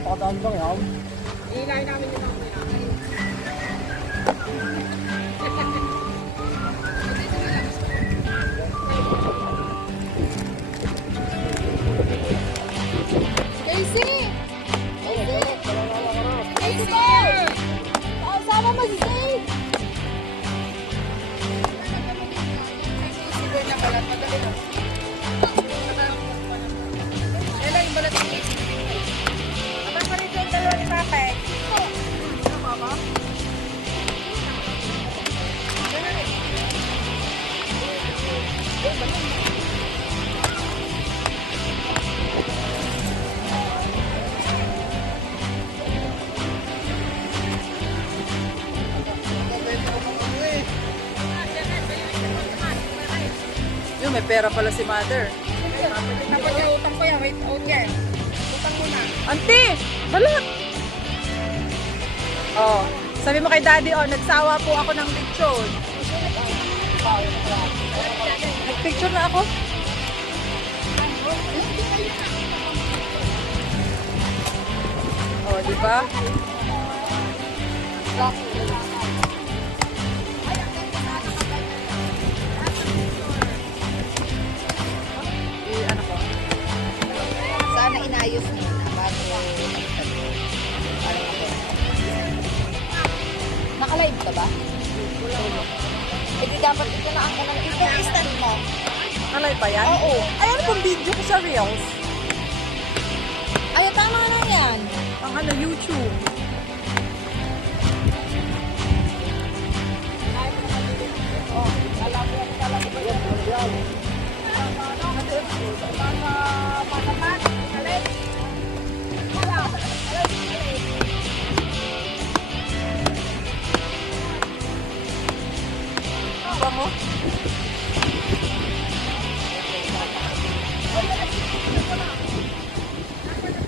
napakadaan lang yan. Ilahin namin yung mga Casey! Casey po! Sama mo si Casey! Siguro na balat. Madali lang. Kailan yung balat ng Casey? Abang pa rin yung dalawa ni Papa eh. Mama? Yun, may pera pala si mother. Tapos yung utang ko yan. Wait, out yan. Utang mo na. Auntie! Balat! Oh, sabi mo kay daddy, oh, nagsawa po ako ng lechon. Nagpicture na ako. Oh, di ba? Ano ko? Sana inayos niyo na bago Naka-live ka ba? Eh di dapat ito na ang kanang stand mo. Alay pa yan? Oo. Ayan kung video ko sa Reels. Ay, tama na yan. Ang ano, YouTube. Ang bango.